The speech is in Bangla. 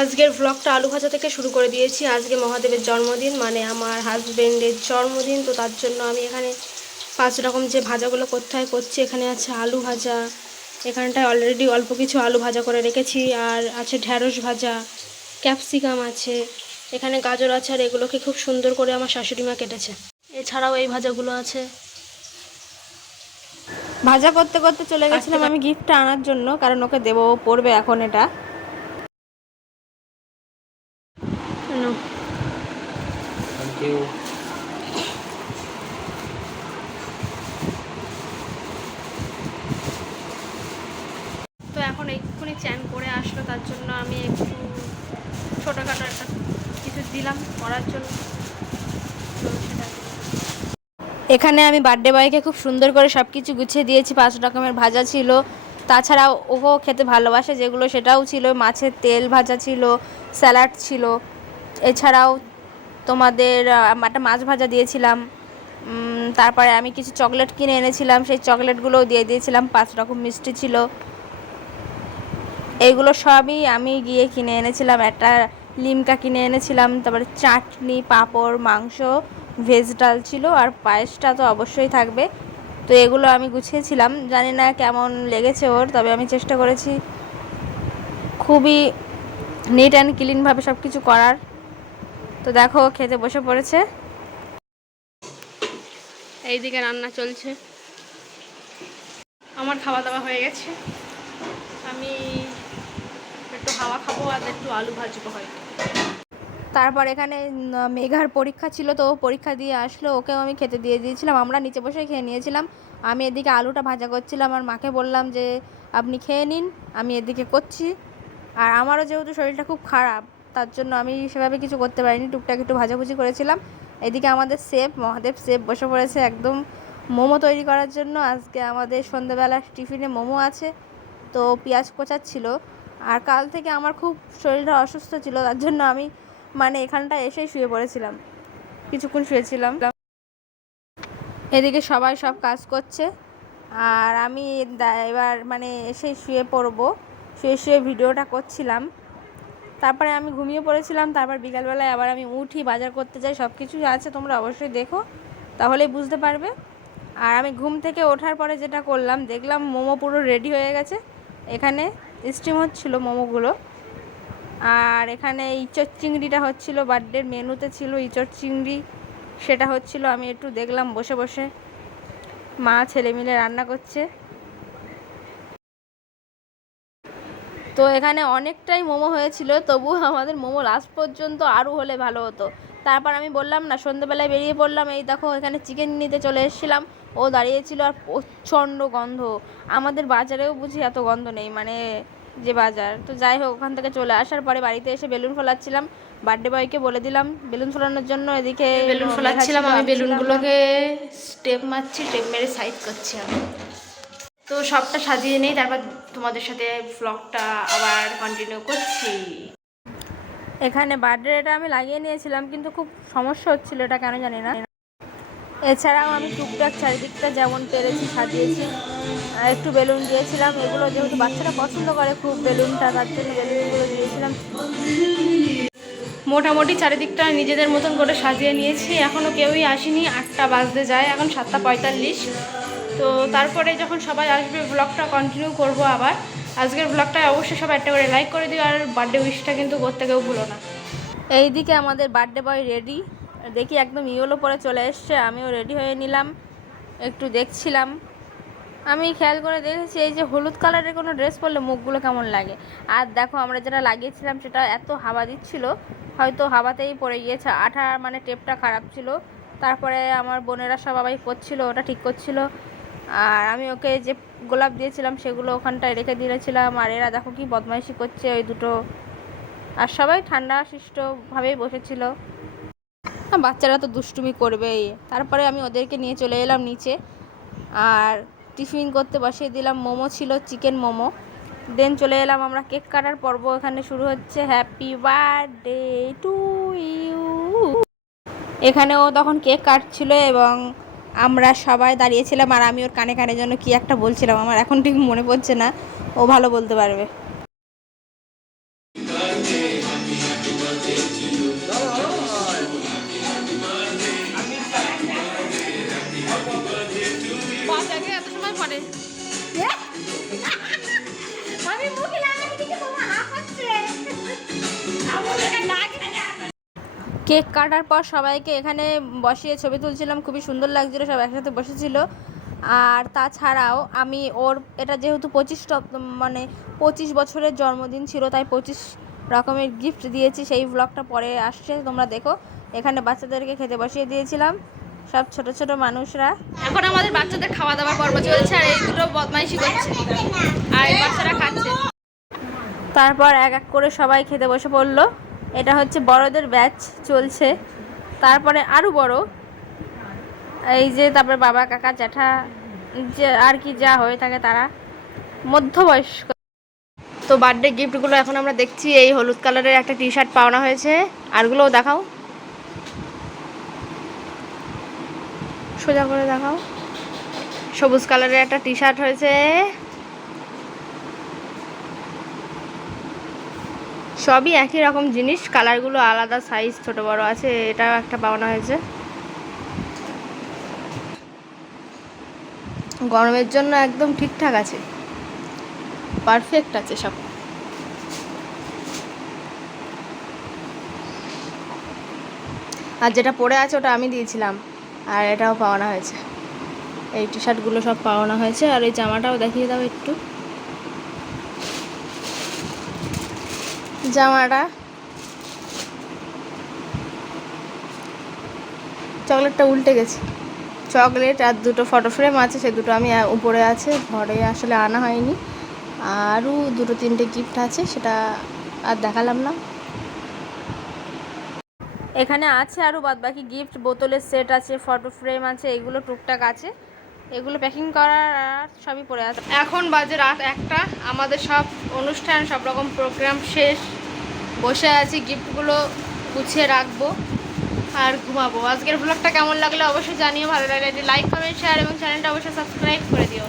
আজকের ব্লগটা আলু ভাজা থেকে শুরু করে দিয়েছি। আজকে মহাদেবের জন্মদিন মানে আমার হাজবেন্ডের জন্মদিন তো তার জন্য আমি এখানে পাঁচ রকম যে ভাজাগুলো করতে হয় করছি। এখানে আছে আলু ভাজা এখানটায় অলরেডি অল্প কিছু আলু ভাজা করে রেখেছি। আর আছে ঢ্যাঁড়স ভাজা ক্যাপসিকাম আছে এখানে গাজর আছে আর এগুলোকে খুব সুন্দর করে আমার শাশুড়ি মা কেটেছে। এছাড়াও এই ভাজাগুলো আছে। ভাজা করতে করতে চলে গেছিলাম আমি গিফটটা আনার জন্য কারণ ওকে দেবো ও পড়বে এখন এটা। You. তো এখন এক্ষুনি চ্যান করে আসলো তার জন্য আমি একটু ছোটোখাটো একটা কিছু দিলাম করার জন্য। এখানে আমি বার্থডে বয়কে খুব সুন্দর করে সব কিছু গুছিয়ে দিয়েছি পাঁচ রকমের ভাজা ছিল। তাছাড়া ওও খেতে ভালোবাসে যেগুলো সেটাও ছিল। মাছের তেল ভাজা ছিল স্যালাড ছিল। এছাড়াও তোমাদের একটা মাছ ভাজা দিয়েছিলাম। তারপরে আমি কিছু চকলেট কিনে এনেছিলাম, সেই চকলেটগুলোও দিয়ে দিয়েছিলাম, পাঁচ রকম মিষ্টি ছিল। এইগুলো সবই আমি গিয়ে কিনে এনেছিলাম, একটা লিমকা কিনে এনেছিলাম, তারপরে চাটনি, পাঁপড়, মাংস, ভেজ ডাল ছিল, আর পায়েসটা তো অবশ্যই থাকবে। তো এগুলো আমি গুছিয়েছিলাম, জানি না কেমন লেগেছে ওর, তবে আমি চেষ্টা করেছি। খুবই নিট অ্যান্ড ক্লিনভাবে সব কিছু করার। তো দেখো খেতে বসে পড়েছে। এইদিকে রান্না চলছে। আমার খাওয়া দাওয়া হয়ে গেছে। আমি একটু হাওয়া খাব আর একটু আলু ভাজবো হয়তো তারপর এখানে মেঘার পরীক্ষা ছিল তো পরীক্ষা দিয়ে আসলো ওকেও আমি খেতে দিয়ে দিয়েছিলাম। আমরা নিচে বসে খেয়ে নিয়েছিলাম। আমি এদিকে আলুটা ভাজা করছিলাম আর মাকে বললাম যে আপনি খেয়ে নিন আমি এদিকে করছি। আর আমারও যেহেতু শরীরটা খুব খারাপ তার জন্য আমি সেভাবে কিছু করতে পারিনি, টুকটাক একটু ভাজাভুজি করেছিলাম। এদিকে আমাদের সেফ, মহাদেব সেফ বসে পড়েছে একদম মোমো তৈরি করার জন্য। আজকে আমাদের সন্ধ্যেবেলা টিফিনে মোমো আছে, তো পেঁয়াজ ছিল আর কাল থেকে আমার খুব শরীরটা অসুস্থ ছিল, তার জন্য আমি মানে এখানটা এসেই শুয়ে পড়েছিলাম, কিছুক্ষণ শুয়েছিলাম। এদিকে সবাই সব কাজ করছে, আর আমি এবার মানে এসে শুয়ে পড়ব, শুয়ে শুয়ে ভিডিওটা করছিলাম। তারপরে আমি ঘুমিয়ে পড়েছিলাম, তারপর বিকালবেলায় আবার আমি উঠি, বাজার করতে যাই সব কিছুই আছে, তোমরা অবশ্যই দেখো, তাহলেই বুঝতে পারবে। আর আমি ঘুম থেকে ওঠার পরে যেটা করলাম, দেখলাম মোমো পুরো রেডি হয়ে গেছে। এখানে স্টিম হচ্ছিল মোমোগুলো। আর এখানে ইঁচড় চিংড়িটা হচ্ছিল বার্থডের মেনুতে ছিল ইঁচড় চিংড়ি, সেটা হচ্ছিল, আমি একটু দেখলাম বসে বসে। মা ছেলে মিলে রান্না করছে। তো এখানে অনেকটাই মোমো হয়েছিল তবু আমাদের মোমো লাস্ট পর্যন্ত আরও হলে ভালো হতো। তারপর আমি বললাম না সন্ধ্যেবেলায় বেরিয়ে পড়লাম। এই দেখো এখানে চিকেন নিতে চলে এসেছিলাম। ও দাঁড়িয়েছিল আর প্রচণ্ড গন্ধ। আমাদের বাজারেও বুঝি এত গন্ধ নেই মানে যে বাজার। তো যাই হোক ওখান থেকে চলে আসার পরে বাড়িতে এসে বেলুন ফোলাচ্ছিলাম। বার্থডে বয়কে বলে দিলাম বেলুন ফোলানোর জন্য এদিকে বেলুন ফোলাচ্ছিলাম আমি বেলুনগুলোকে স্টেপ মারছি স্টেপ মেরে সাইড করছি আমি। তো সবটা সাজিয়ে নেই তারপর তোমাদের সাথে ব্লগটা আবার কন্টিনিউ করছি। এখানে বার্থডেটা আমি লাগিয়ে নিয়েছিলাম কিন্তু খুব সমস্যা হচ্ছিল এটা কেন জানি না। এছাড়াও আমি টুকটাক চারিদিকটা যেমন পেরেছি সাজিয়েছি। একটু বেলুন দিয়েছিলাম এগুলো যেহেতু বাচ্চারা পছন্দ করে খুব বেলুনটা তার জন্য বেলুনগুলো দিয়েছিলাম। মোটামুটি চারিদিকটা নিজেদের মতন করে সাজিয়ে নিয়েছি এখনও কেউই আসেনি আটটা বাজতে যায় এখন সাতটা পঁয়তাল্লিশ। তো তারপরে যখন সবাই আসবে ব্লগটা কন্টিনিউ করব আবার। আজকের ব্লগটা অবশ্যই সবাই একটা করে লাইক করে দিও, আর বার্থডে উইশটা কিন্তু করতে কেউ ভুলো না। এইদিকে আমাদের বার্থডে বয় রেডি দেখি একদম ইয়েলো পরে চলে এসছে, আমিও রেডি হয়ে নিলাম। একটু দেখছিলাম। আমি খেয়াল করে দেখেছি, এই যে হলুদ কালারের কোনো ড্রেস পরলে মুখগুলো কেমন লাগে। আর দেখো, আমরা যেটা লাগিয়েছিলাম সেটা এত হাওয়া দিচ্ছিল, হয়তো হাওয়াতেই পড়ে গিয়েছে। আঠা মানে টেপটা খারাপ ছিল। তারপরে আমার বোনেরা সবাই করছিল, ওটা ঠিক করছিল। আর আমি ওকে যে গোলাপ দিয়েছিলাম সেগুলো ওখানটায় রেখে দিয়েছিলাম। আর এরা দেখো কি বদমাইশি করছে ওই দুটো। আর সবাই ঠান্ডা শিষ্টভাবেই বসেছিল। বাচ্চারা তো দুষ্টুমি করবেই। তারপরে আমি ওদেরকে নিয়ে চলে এলাম নিচে। আর টিফিন করতে বসিয়ে দিলাম। মোমো ছিল, চিকেন মোমো। দেন চলে এলাম আমরা কেক কাটার পর্ব। এখানে শুরু হচ্ছে হ্যাপি বার্থডে টু ইউ। এখানেও তখন কেক কাটছিল এবং আমরা সবাই দাঁড়িয়েছিলাম আর আমি ওর কানে কানে জন্য কি একটা বলছিলাম। আমার এখন ঠিক মনে পড়ছে না। ও ভালো বলতে পারবে। বাচ্চাকে এত সময় পরে। কেক কাটার পর সবাইকে এখানে বসিয়ে ছবি তুলছিলাম, খুবই সুন্দর লাগছিল সব একসাথে বসেছিল। আর তাছাড়াও আমি ওর, এটা যেহেতু পঁচিশ মানে পঁচিশ বছরের জন্মদিন ছিল, তাই পঁচিশ রকমের গিফট দিয়েছি, সেই ব্লগটা পরে আসছে, তোমরা দেখো। এখানে বাচ্চাদেরকে খেতে বসিয়ে দিয়েছিলাম, সব ছোট ছোট মানুষরা। এখন আমাদের বাচ্চাদের খাওয়া দাওয়া পর্ব চলছে, আর এই দুটো বদমাইশি করছে, আর এই বাচ্চারা খাচ্ছে। তারপর এক এক করে সবাই খেতে বসে পড়ল। এটা হচ্ছে বড়দের ব্যাচ চলছে। তারপরে আরও বড়। এই যে তারপরে বাবা, কাকা, জ্যাঠা, যে আর কি যা হয়ে থাকে তারা মধ্যবয়স্ক। তো বার্থডে গিফটগুলো এখন আমরা দেখছি, এই হলুদ কালারের একটা টি শার্ট পাওনা হয়েছে। আরগুলোও দেখাও। সোজা করে দেখাও। সবুজ কালারের একটা টি শার্ট হয়েছে। সবই একই রকম জিনিস, কালারগুলো আলাদা সাইজ ছোট বড় আছে, এটাও একটা পাওনা হয়েছে। গরমের জন্য একদম ঠিকঠাক আছে। পারফেক্ট আছে সব। আর যেটা পরে আছে ওটা আমি দিয়েছিলাম, আর এটাও পাওনা হয়েছে। এই টি শার্টগুলো সব পাওনা হয়েছে, আর এই জামাটাও দেখিয়ে দাও একটু। জামাটা। চকলেটটা উল্টে গেছে। চকলেট আর দুটো ফটো ফ্রেম আছে সে দুটো আমি উপরে আছে ঘরে আসলে আনা হয়নি। আরও দুটো তিনটে গিফট আছে সেটা আর দেখালাম না। এখানে আছে আরও বাদ বাকি গিফট বোতলের সেট আছে ফটো ফ্রেম আছে এগুলো টুকটাক আছে। এগুলো প্যাকিং করার আর সবই পড়ে আছে। এখন বাজে রাত একটা আমাদের সব অনুষ্ঠান সব রকম প্রোগ্রাম শেষ। বসে আছি গিফটগুলো গুছিয়ে রাখব আর ঘুমাবো। আজকের ব্লগটা কেমন লাগলে অবশ্যই জানিও, ভালো লাগলে লাইক কমেন্ট শেয়ার এবং চ্যানেলটা অবশ্যই সাবস্ক্রাইব করে দিও।